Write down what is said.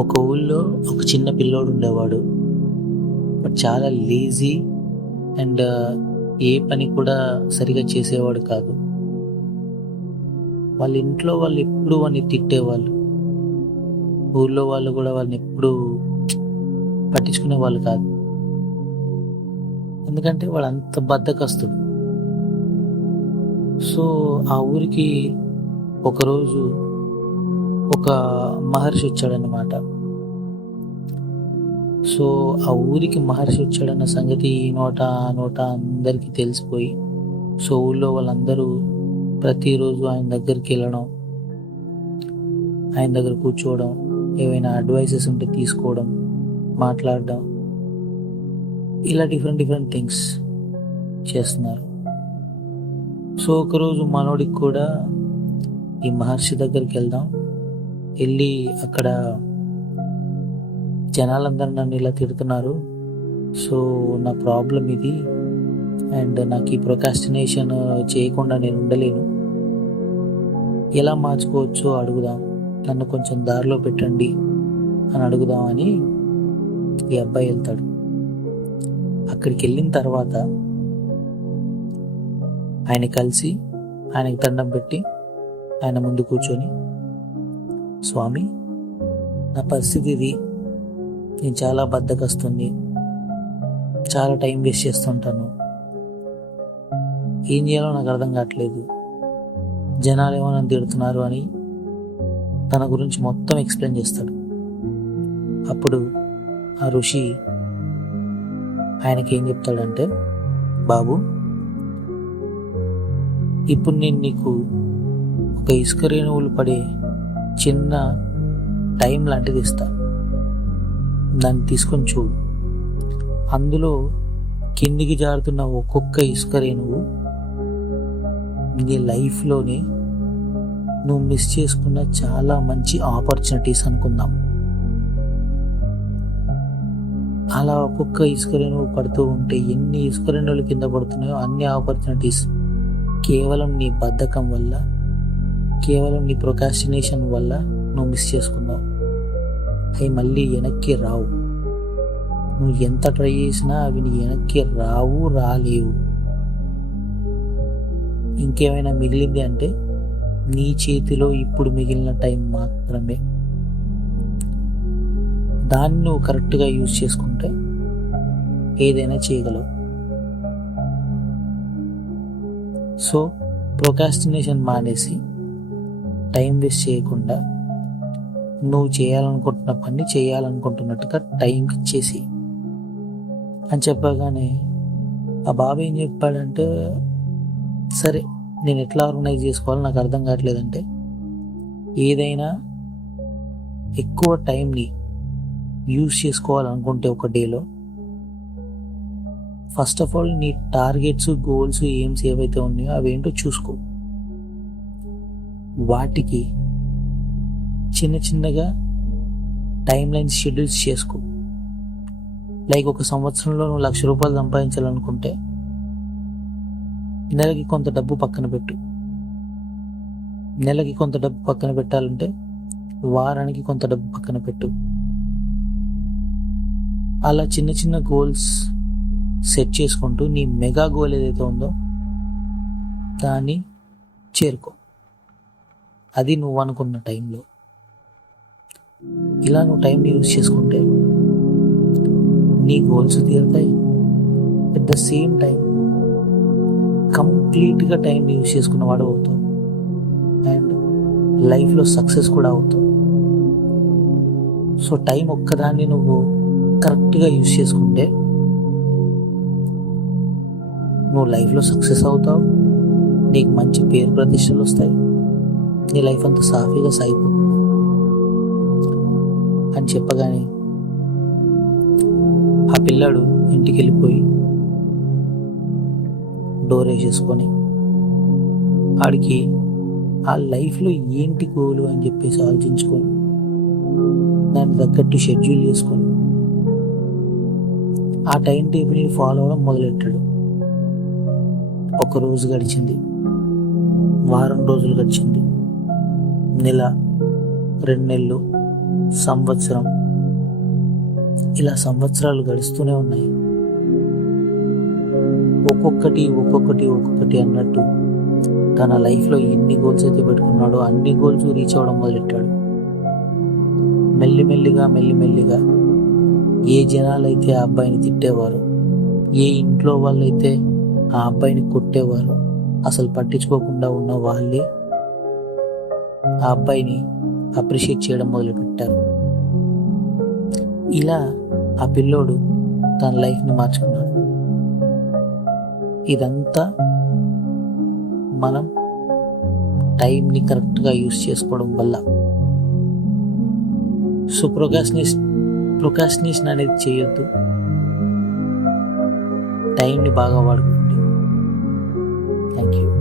ఒక ఊళ్ళో ఒక చిన్న పిల్లోడు ఉండేవాడు. బట్ చాలా లేజీ అండ్ ఏ పని కూడా సరిగా చేసేవాడు కాదు. వాళ్ళ ఇంట్లో వాళ్ళు ఎప్పుడు వాడిని తిట్టేవాళ్ళు. ఊళ్ళో వాళ్ళు కూడా వాళ్ళని ఎప్పుడు పట్టించుకునే వాళ్ళు కాదు. ఎందుకంటే వాడు అంత బద్దకస్తుడు సో ఆ ఊరికి ఒకరోజు ఒక మహర్షి వచ్చాడనమాట సో ఆ ఊరికి మహర్షి వచ్చాడన్న సంగతి నోట నోట అందరికీ తెలిసిపోయి సో ఊళ్ళో వాళ్ళందరూ ప్రతిరోజు ఆయన దగ్గరికి వెళ్ళడం ఆయన దగ్గర కూర్చోవడం ఏవైనా అడ్వైసెస్ ఉంటే తీసుకోవడం మాట్లాడడం ఇలా డిఫరెంట్ డిఫరెంట్ థింగ్స్ చేస్తున్నారు. సో ఒకరోజు మనోడికి కూడా ఈ మహర్షి దగ్గరికి వెళ్దాం. వెళ్ళి అక్కడ జనాలందరూ నన్ను ఇలా తిడుతున్నారు. సో నా ప్రాబ్లం ఇది. అండ్ నాకు ఈ ప్రొకాస్టినేషన్ చేయకుండా నేను ఉండలేను. ఎలా మార్చుకోవచ్చో అడుగుదాం. నన్ను కొంచెం దారిలో పెట్టండి అని అడుగుదామని ఈ అబ్బాయి వెళ్తాడు. అక్కడికి వెళ్ళిన తర్వాత ఆయన కలిసి ఆయనకి దండం పెట్టి ఆయన ముందు కూర్చొని స్వామి నా పరిస్థితి ఇది. నేను చాలా బద్దకొస్తుంది చాలా టైం వేస్ట్ చేస్తుంటాను. ఏం చేయాలో నాకు అర్థం కావట్లేదు. జనాలు ఏమో నన్ను తిడుతున్నారు అని తన గురించి మొత్తం ఎక్స్ప్లెయిన్ చేస్తాడు. అప్పుడు ఆ ఋషి ఆయనకి ఏం చెప్తాడంటే బాబు ఇప్పుడు నేను నీకు ఒక ఇసుక రేణువులు పడే చిన్న టైం లాంటిది ఇస్తాను దాన్ని తీసుకొని చూడు. అందులో కిందికి జారుతున్న ఒక్కొక్క ఇసుక రేణువు నీ లైఫ్లోనే నువ్వు మిస్ చేసుకున్న చాలా మంచి ఆపర్చునిటీస్ అనుకుందాం. అలా ఒక్కొక్క ఇసుక రేణువు పడుతూ ఉంటే ఎన్ని ఇసుక రేణువులు కింద పడుతున్నాయో అన్ని ఆపర్చునిటీస్ కేవలం నీ బద్ధకం వల్ల కేవలం నీ ప్రొకాస్టినేషన్ వల్ల నువ్వు మిస్ చేసుకున్నావు. అవి మళ్ళీ వెనక్కి రావు. నువ్వు ఎంత ట్రై చేసినా అవి నీ వెనక్కి రావు రాలేవు. ఇంకేమైనా మిగిలింది అంటే నీ చేతిలో ఇప్పుడు మిగిలిన టైం మాత్రమే. దాన్ని నువ్వు కరెక్ట్గా యూజ్ చేసుకుంటే ఏదైనా చేయగలవు. సో ప్రొకాస్టినేషన్ మానేసి టైం వేస్ట్ చేయకుండా నువ్వు చేయాలనుకుంటున్న పని చేయాలనుకుంటున్నట్టుగా టైంకి చేసి అని చెప్పగానే ఆ బాబు ఏం చెప్పాడంటే సరే నేను ఎట్లా ఆర్గనైజ్ చేసుకోవాలో నాకు అర్థం కావట్లేదంటే ఏదైనా ఎక్కువ టైంని యూజ్ చేసుకోవాలనుకుంటే ఒక డేలో ఫస్ట్ ఆఫ్ ఆల్ నీ టార్గెట్స్ గోల్స్ ఎయిమ్స్ ఏవైతే ఉన్నాయో అవేంటో చూసుకో. వాటికి చిన్న చిన్నగా టైం లైన్ షెడ్యూల్స్ చేసుకో. లైక్ ఒక సంవత్సరంలో నువ్వు లక్ష రూపాయలు సంపాదించాలనుకుంటే నెలకి కొంత డబ్బు పక్కన పెట్టు. నెలకి కొంత డబ్బు పక్కన పెట్టాలంటే వారానికి కొంత డబ్బు పక్కన పెట్టు. అలా చిన్న చిన్న గోల్స్ సెట్ చేసుకుంటూ నీ మెగా గోల్ ఏదైతే ఉందో దాన్ని చేరుకో. అది నువ్వు అనుకున్న టైంలో. ఇలా నువ్వు టైంని యూజ్ చేసుకుంటే నీ గోల్స్ తీరుతాయి. అట్ ద సేమ్ టైం కంప్లీట్గా టైం యూజ్ చేసుకున్న వాడు అవుతావు. అండ్ లైఫ్లో సక్సెస్ కూడా అవుతావు. సో టైం ఒక్కదాన్ని నువ్వు కరెక్ట్గా యూజ్ చేసుకుంటే నువ్వు లైఫ్లో సక్సెస్ అవుతావు. నీకు మంచి పేరు ప్రతిష్టలు వస్తాయి. నీ లైఫ్ అంతా సాఫీగా సాగిపోతుంది అని చెప్పగానే ఆ పిల్లాడు ఇంటికి వెళ్ళిపోయి డోర్ వేసేసుకొని ఆడికి ఆ లైఫ్లో ఏంటి గోలు అని చెప్పేసి ఆలోచించుకొని దానికి తగ్గట్టు షెడ్యూల్ చేసుకొని ఆ టైం టేబుల్ని ఫాలో అవ్వడం మొదలెట్టాడు. ఒక రోజు గడిచింది. వారం రోజులు గడిచింది. నెల రెండు నెలలు సంవత్సరం. ఇలా సంవత్సరాలు గడుస్తూనే ఉన్నాయి. ఒక్కొక్కటి ఒక్కొక్కటి ఒక్కొక్కటి అన్నట్టు తన లైఫ్లో ఎన్ని గోల్స్ అయితే పెట్టుకున్నాడో అన్ని గోల్స్ రీచ్ అవ్వడం మొదలెట్టాడు. మెల్లిమెల్లిగా మెల్లిమెల్లిగా ఏ జనాలైతే ఆ అబ్బాయిని తిట్టేవారు ఏ ఇంట్లో వాళ్ళైతే ఆ అబ్బాయిని కొట్టేవారు అసలు పట్టించుకోకుండా ఉన్న వాళ్ళే ఆ అబ్బాయిని అప్రిషియేట్ చేయడం మొదలుపెట్టారు. ఇలా ఆ పిల్లోడు తన లైఫ్ని మార్చుకున్నాడు. ఇదంతా మనం టైంని కరెక్ట్గా యూస్ చేసుకోవడం వల్ల. సో ప్రొకాస్నేస్ ప్రొకాస్నేషన్ అనేది చేయొద్దు. టైంని బాగా వాడుకోండి. Thank you.